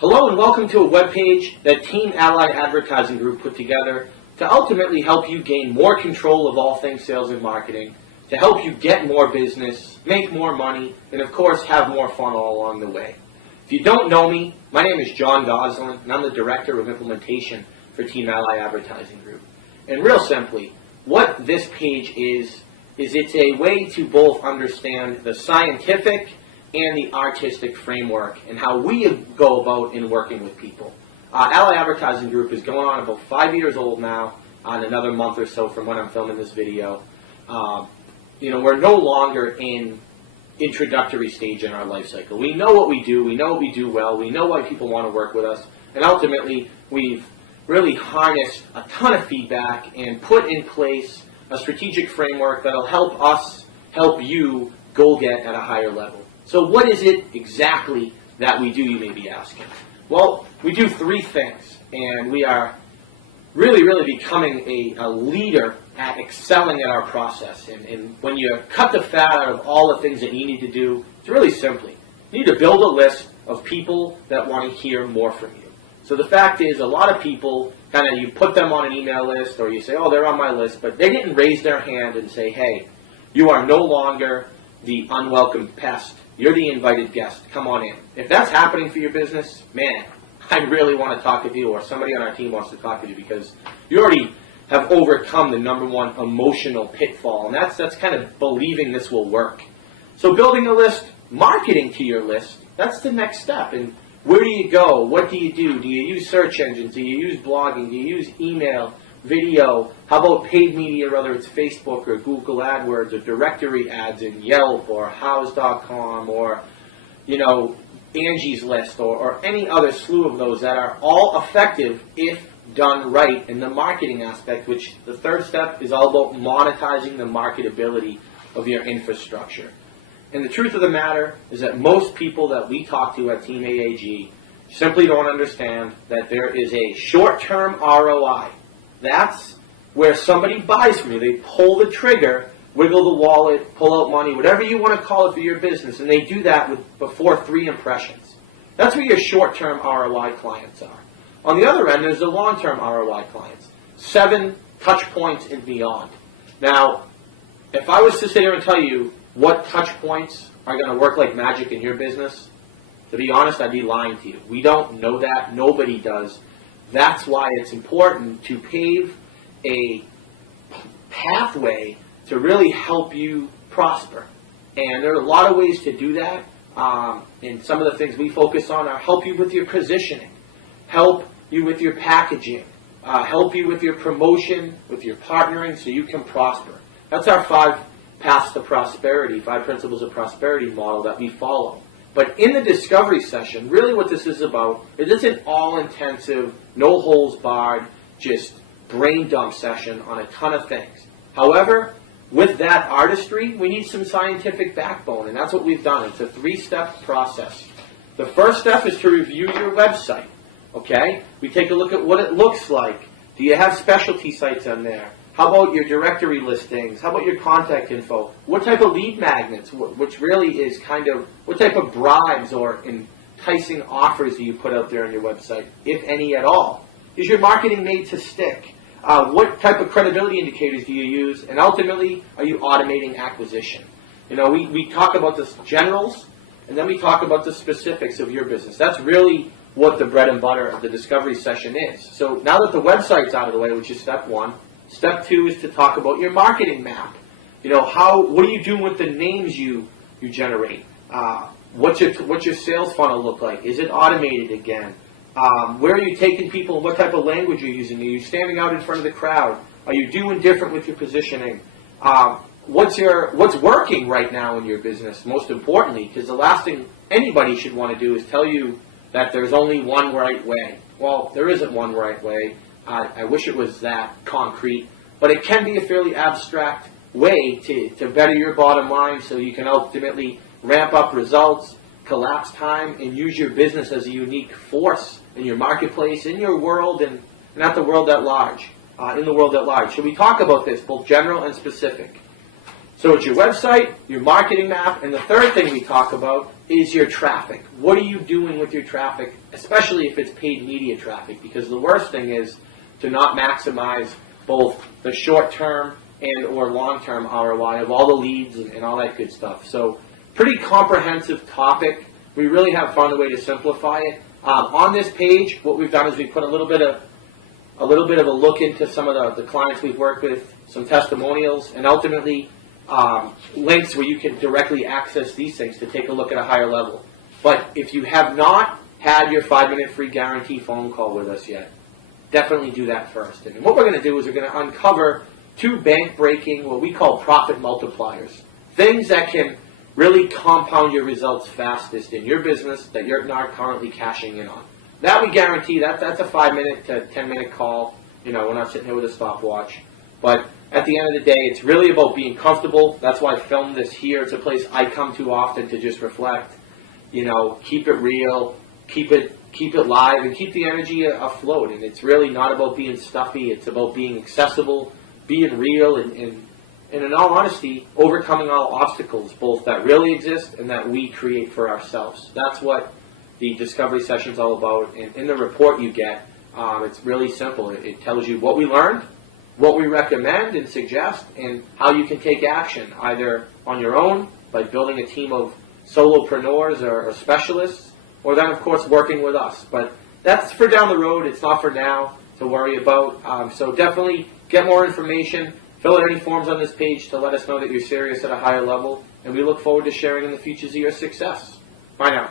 Hello and welcome to a webpage that Team Allied Advertising Group put together to ultimately help you gain more control of all things sales and marketing, to help you get more business, make more money, and of course have more fun all along the way. If you don't know me, my name is John Goslin and I'm the Director of Implementation for Team Allied Advertising Group. And real simply, what this page is it's a way to both understand the scientific and the artistic framework and how we go about in working with people. Allied Advertising Group is going on about 5 years old now, on another month or so from when I'm filming this video. We're no longer in introductory stage in our life cycle. We know what we do well, we know why people want to work with us, and ultimately we've really harnessed a ton of feedback and put in place a strategic framework that'll help us help you goal get at a higher level. So what is it exactly that we do, you may be asking? Well, we do three things, and we are really becoming a leader at excelling at our process. And when you cut the fat out of all the things that you need to do, it's really simply, you need to build a list of people that want to hear more from you. So the fact is, a lot of people, you put them on an email list, or you say, oh, they're on my list, but they didn't raise their hand and say, hey, you are no longer the unwelcome pest. You're the invited guest. Come on in. If that's happening for your business, man, I really want to talk with you, or somebody on our team wants to talk with you, because you already have overcome the number one emotional pitfall, and that's kind of believing this will work. So building a list, marketing to your list, that's the next step. And where do you go? What do? Do you use search engines? Do you use blogging? Do you use email, video? How about paid media, whether it's Facebook or Google AdWords or directory ads in Yelp or House.com or, Angie's List or any other slew of those that are all effective if done right in the marketing aspect, which the third step is all about monetizing the marketability of your infrastructure. And the truth of the matter is that most people that we talk to at Team AAG simply don't understand that there is a short-term ROI. That's where somebody buys from you. They pull the trigger, wiggle the wallet, pull out money, whatever you want to call it for your business, and they do that before 3 impressions. That's where your short-term ROI clients are. On the other end, there's the long-term ROI clients, 7 touch points and beyond. Now, if I was to sit here and tell you what touch points are going to work like magic in your business, to be honest, I'd be lying to you. We don't know that. Nobody does. That's why it's important to pave a pathway to really help you prosper. And there are a lot of ways to do that. And some of the things we focus on are help you with your positioning, help you with your packaging, help you with your promotion, with your partnering so you can prosper. That's our 5 paths to prosperity, 5 principles of prosperity model that we follow. But in the discovery session, really what this is about is it's an all-intensive, no holes barred, just brain dump session on a ton of things. However, with that artistry, we need some scientific backbone, and that's what we've done. It's a 3-step process. The first step is to review your website. Okay? We take a look at what it looks like. Do you have specialty sites on there? How about your directory listings? How about your contact info? What type of lead magnets, which really is what type of bribes or enticing offers do you put out there on your website, if any at all? Is your marketing made to stick? What type of credibility indicators do you use? And ultimately, are you automating acquisition? We talk about the generals, and then we talk about the specifics of your business. That's really what the bread and butter of the discovery session is. So now that the website's out of the way, which is step 1, step 2 is to talk about your marketing map. What are you doing with the names you generate? What's your sales funnel look like? Is it automated again? Where are you taking people and what type of language you're using? Are you standing out in front of the crowd? Are you doing different with your positioning? What's working right now in your business, most importantly? Because the last thing anybody should want to do is tell you that there's only one right way. Well, there isn't one right way. I wish it was that concrete, but it can be a fairly abstract way to better your bottom line so you can ultimately ramp up results, collapse time, and use your business as a unique force in your marketplace, in your world, and not the world at large, in the world at large. So we talk about this, both general and specific. So it's your website, your marketing map, and the third thing we talk about is your traffic. What are you doing with your traffic, especially if it's paid media traffic? Because the worst thing is to not maximize both the short-term and or long-term ROI of all the leads and all that good stuff. So pretty comprehensive topic. We really have found a way to simplify it. On this page, what we've done is we put a little bit of a look into some of the clients we've worked with, some testimonials, and ultimately links where you can directly access these things to take a look at a higher level. But if you have not had your 5-minute free guarantee phone call with us yet, definitely do that first. And what we're going to do is we're going to uncover 2 bank-breaking, what we call profit multipliers, things that can really compound your results fastest in your business that you're not currently cashing in on. That we guarantee. That's a 5-minute to 10-minute call. You know, we're not sitting here with a stopwatch. But at the end of the day, it's really about being comfortable. That's why I filmed this here. It's a place I come to often to just reflect. You know, keep it real, keep it live, and keep the energy afloat. And it's really not about being stuffy. It's about being accessible, being real, and in all honesty, overcoming all obstacles, both that really exist and that we create for ourselves. That's what the discovery session is all about. And in the report you get, it's really simple. It tells you what we learned, what we recommend and suggest, and how you can take action, either on your own, by building a team of solopreneurs or specialists, or then, of course, working with us. But that's for down the road. It's not for now to worry about. So definitely get more information. Fill out any forms on this page to let us know that you're serious at a higher level, and we look forward to sharing in the features of your success. Bye now.